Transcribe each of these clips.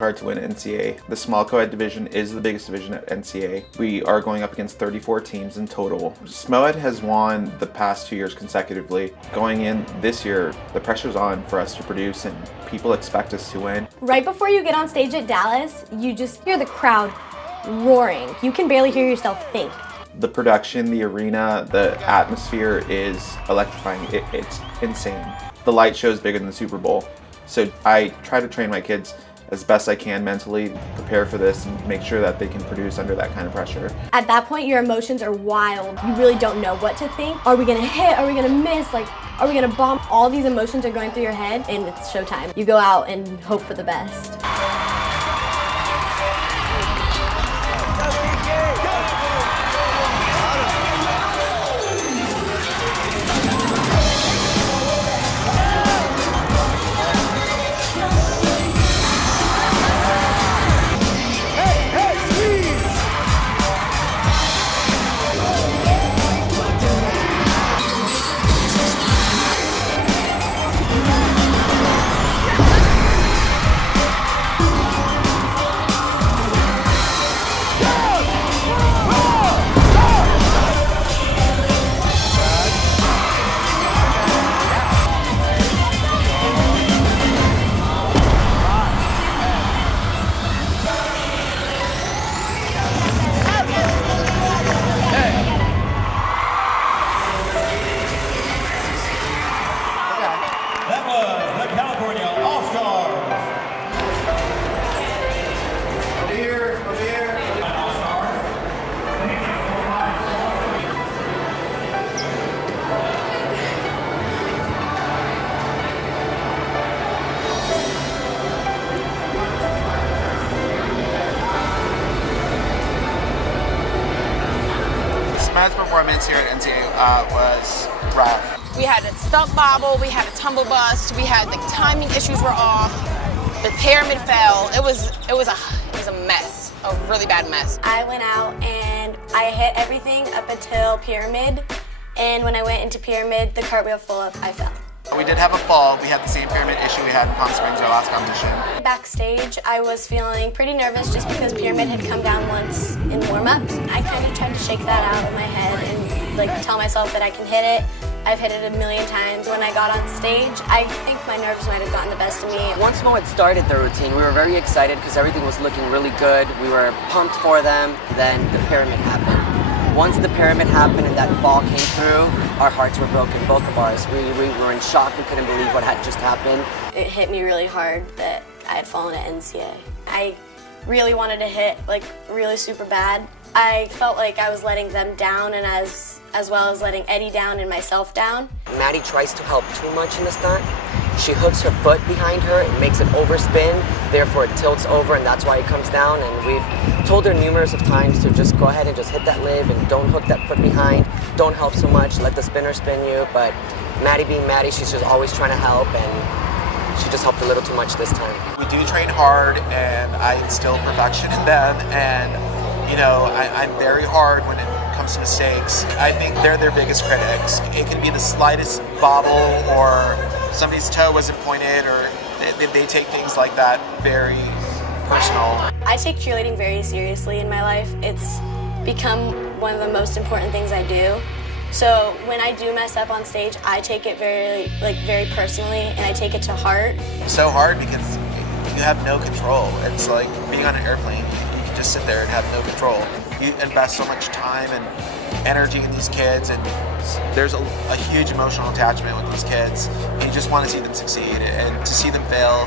Hard to win NCAA. The small co-ed division is the biggest division at NCAA. We are going up against 34 teams in total. SMOED has won the past 2 years consecutively. Going in this year, the pressure's on for us to produce and people expect us to win. Right before you get on stage at Dallas, you just hear the crowd roaring. You can barely hear yourself think. The production, the arena, the atmosphere is electrifying. It's insane. The light show is bigger than the Super Bowl. So I try to train my kids as best I can mentally, prepare for this and make sure that they can produce under that kind of pressure. At that point, your emotions are wild. You really don't know what to think. Are we gonna hit? Are we gonna miss? Like, are we gonna bomb? All these emotions are going through your head and it's showtime. You go out and hope for the best. SMOED's performance here at NCAA was rough. We had a stunt bobble, we had a tumble bust, we had the timing issues were off, the pyramid fell. It was a mess, a really bad mess. I went out and I hit everything up until pyramid, and when I went into pyramid, the cartwheel flew up, I fell. We did have a fall. We had the same pyramid issue we had in Palm Springs, our last competition. Backstage, I was feeling pretty nervous just because pyramid had come down once in warm-ups. I kind of tried to shake that out of my head and like tell myself that I can hit it. I've hit it a million times. When I got on stage, I think my nerves might have gotten the best of me. Once SMOED started their routine, we were very excited because everything was looking really good. We were pumped for them. Then the pyramid happened. Once the pyramid happened and that fall came through, our hearts were broken, both of ours. We were in shock. We couldn't believe what had just happened. It hit me really hard that I had fallen at NCAA. I really wanted to hit like really super bad. I felt like I was letting them down and as well as letting Eddie down and myself down. Maddie tries to help too much in the stunt. She hooks her foot behind her and makes it overspin, therefore it tilts over and that's why it comes down. And we've told her numerous of times to just go ahead and just hit that lib and don't hook that foot behind. Don't help so much, let the spinner spin you. But Maddie being Maddie, she's just always trying to help and she just helped a little too much this time. We do train hard and I instill perfection in them and you know, I'm very hard when it comes to mistakes. I think they're their biggest critics. It can be the slightest bobble or somebody's toe wasn't pointed or they take things like that very personal. I take cheerleading very seriously in my life. It's become one of the most important things I do. So when I do mess up on stage, I take it very personally and I take it to heart. So hard because you have no control. It's like being on an airplane. You can just sit there and have no control. You invest so much time and energy in these kids and there's a huge emotional attachment with these kids. And you just want to see them succeed and to see them fail,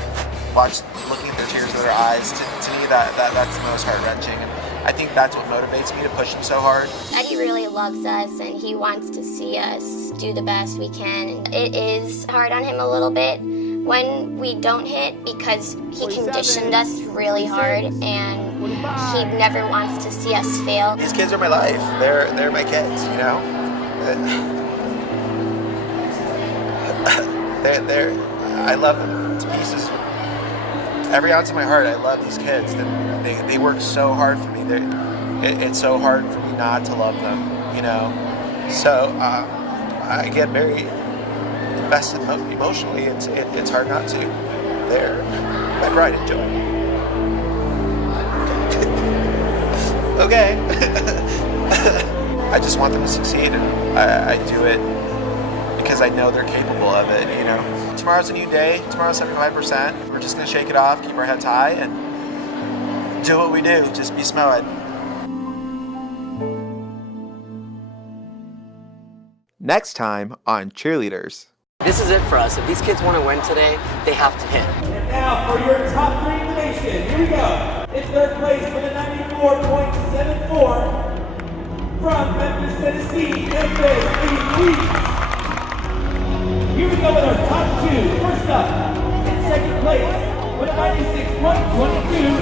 looking at their tears in their eyes, to me that's the most heart-wrenching. And I think that's what motivates me to push them so hard. Eddie really loves us and he wants to see us do the best we can. And it is hard on him a little bit when we don't hit because he conditioned us really hard and he never wants to see us fail. These kids are my life. They're my kids, you know? I love them to pieces. Every ounce of my heart, I love these kids. They work so hard for me. It's so hard for me not to love them, you know? So I get very invested emotionally. It's hard not to. They're my pride and joy. okay. I just want them to succeed, and I do it because I know they're capable of it, you know. Tomorrow's a new day. Tomorrow's 75%. We're just going to shake it off, keep our heads high, and do what we do. Just be Smoed. Next time on Cheerleaders. This is it for us. If these kids want to win today, they have to hit. And now for your top 3 in the nation. Here we go. In third place with a 94.74 from Memphis, Tennessee, Memphis, Lee. Here we go with our top 2. First up, in second place with a 96.22